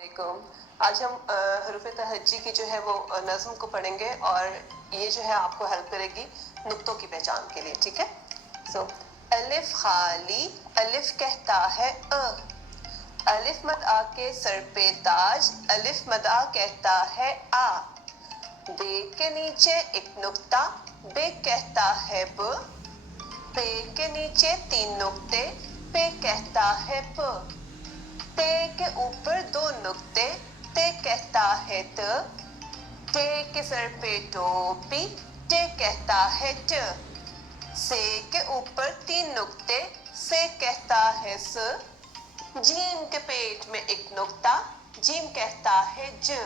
आज हम हरूफ तहज्जी की जो है वो नज़्म को पढ़ेंगे और ये जो है आपको हेल्प करेगी नुक्तों की पहचान के लिए, ठीक है। सो अलिफ खाली, अलिफ कहता है अलिफ मद आ के सर पे ताज, अलिफ मद आ कहता है आ। बे के नीचे एक नुक्ता, बे कहता है ब। पे के नीचे तीन नुक्ते, पे कहता है प। ते के ऊपर दो नुक्ते, ते कहता है त। टे के सर पे टोपी, टे कहता है ट। से के ऊपर तीन नुक्ते, से कहता है स। जीम के पेट में एक नुक्ता, जीम कहता है ज।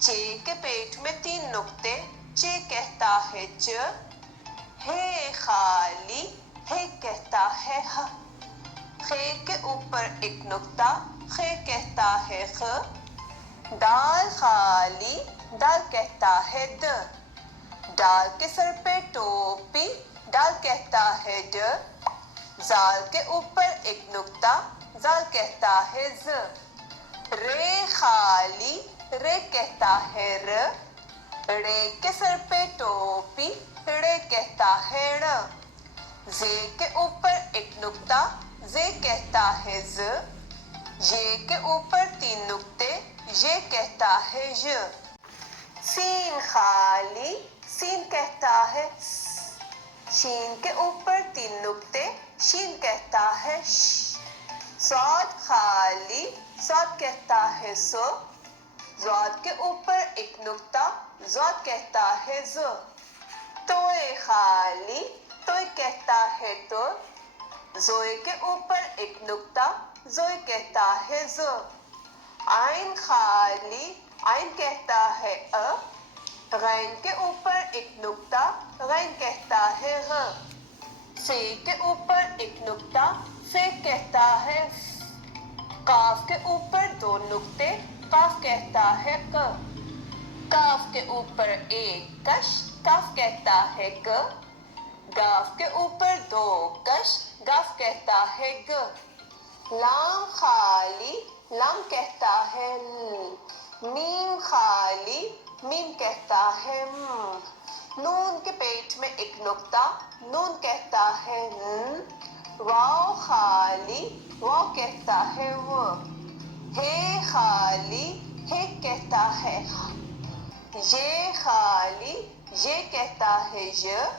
चे के पेट में तीन नुक्ते, चे कहता है च। हे खाली, हे कहता है ह। खे के ऊपर एक नुक्ता, खे कहता है ख। दाल खाली, दाल कहता है द। डाल के सर पे टोपी, डाल कहता है ड। जाल के ऊपर एक नुक्ता, जाल कहता है ज। रे खाली, रे कहता है र। रे के सर पे टोपी, रे कहता है ड़। जे के ऊपर एक नुक्ता, जे कहता है ज। ये के ऊपर तीन नुक्ते, ये कहता है य। सीन खाली, सीन कहता है स। शीन के ऊपर तीन नुक्ते, शीन कहता है श। स्वाद खाली, स्वाद कहता है सो। ज़ाद के ऊपर एक नुक्ता, ज़ाद कहता है ज़। तोए खाली, तोए कहता है तो। ज़ोए के ऊपर एक नुक्ता, ज़ोए कहता है ज़। आइन खाली, आइन कहता है अ। गैन के ऊपर एक नुक्ता, गैन कहता है ग। फे के ऊपर एक नुक्ता, फे कहता है फ। काफ के ऊपर दो नुक्ते, काफ कहता है क। काफ के ऊपर एक कश, काफ कहता है ग। गाफ के ऊपर दो कश, गाफ कहता है ग। लाम खाली, लाम कहता है ल। मीम खाली, मीम कहता है म। नून के पेट में एक नुक्ता, नून कहता है न। वाव खाली, वाव कहता है व। हे खाली, हे कहता है ह। ये खाली, ये कहता है य।